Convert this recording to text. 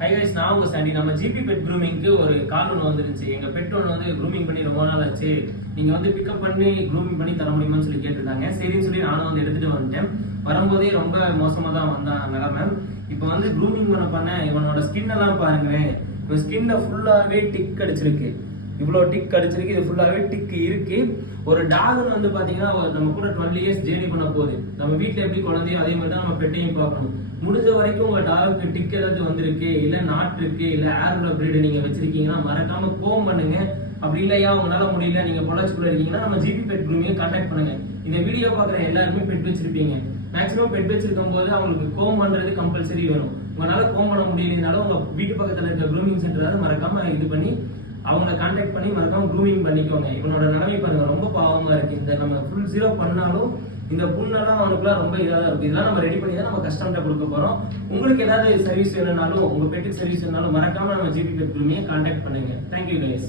Hi guys, நான் உங்க சாண்டி. நம்ம ஜிபி பெட் க்ரூமிங்க்கு ஒரு கால் ஒன்று வந்துருச்சு. எங்க பெட் ஒன்று வந்து க்ரூமிங் பண்ணி ரொம்ப நாள் ஆச்சு, நீங்க வந்து பிக்கப் பண்ணி க்ரூமிங் பண்ணி தர முடியுமான்னு சொல்லி கேட்டிருந்தாங்க. சரின்னு சொல்லி நானும் வந்து எடுத்துட்டு வந்துட்டேன். வரும்போதே ரொம்ப மோசமா தான் வந்தான் நிலைமை. இப்போ வந்து க்ரூமிங் பண்ண இவனோட ஸ்கின் எல்லாம் பாருங்களேன். இப்போ ஸ்கின்ல ஃபுல்லாவே டிக் அடிச்சிருக்கு. இவ்வளோ டிக் அடிச்சிருக்கு. இது ஃபுல்லாவே டிக் இருக்கு. ஒரு டாக்னு வந்து பாத்தீங்கன்னா நம்ம கூட 12 இயர்ஸ் ஜேர்னி பண்ண போகுது. நம்ம வீட்டுல எப்படி குழந்தையும் அதே மாதிரி தான் நம்ம பெட்டையும் பார்க்கணும். முடிஞ்ச வரைக்கும் உங்க டாகுக்கு டிக் ஏதாவது வந்திருக்கு, இல்ல நாட் இருக்கு, இல்ல ஏர்ல பிரீடு நீங்க வச்சிருக்கீங்கன்னா மறக்காம கோம் பண்ணுங்க. அப்படி இல்லையா உங்களால முடியல, நீங்க பொள்ளாச்சிக்குள்ள இருக்கீங்கன்னா நம்ம ஜிபி பெட் க்ரூமிங்க கான்டாக்ட் பண்ணுங்க. இந்த வீடியோ பாக்குற எல்லாருமே பெட் வச்சிருப்பீங்க. மேக்ஸிமம் பெட் வச்சிருக்கும் போது அவங்களுக்கு கோம் பண்றது கம்பல்சரி வேணும். உங்களால கோம் பண்ண முடியலனாலும் உங்க வீட்டு பக்கத்துல இருக்க க்ரூமிங் சென்டர் மறக்காம இது பண்ணி அவங்கள கான்டாக்ட் பண்ணி மறக்காம க்ரூமிங் பண்ணிக்கோங்க. இவனோட நிலைமை பாருங்க, ரொம்ப பாவமா இருக்கு. இந்த நம்ம ஃபுல் ஜீரோ பண்ணாலும் இந்த புண்ணெல்லாம் அவனுக்குலாம் ரொம்ப இதாக தான் இருக்கும். இதெல்லாம் நம்ம ரெடி பண்ணி தான் நம்ம கஸ்டமர்கிட்ட கொடுக்க போறோம். உங்களுக்கு ஏதாவது சர்வீஸ் வேணும்னாலும், உங்க பெட்டுக்கு சர்வீஸ் வேணும்னாலும் மறக்காம நம்ம ஜிபி பெட் க்ரூமியை கான்டாக்ட் பண்ணுங்க. Thank you guys.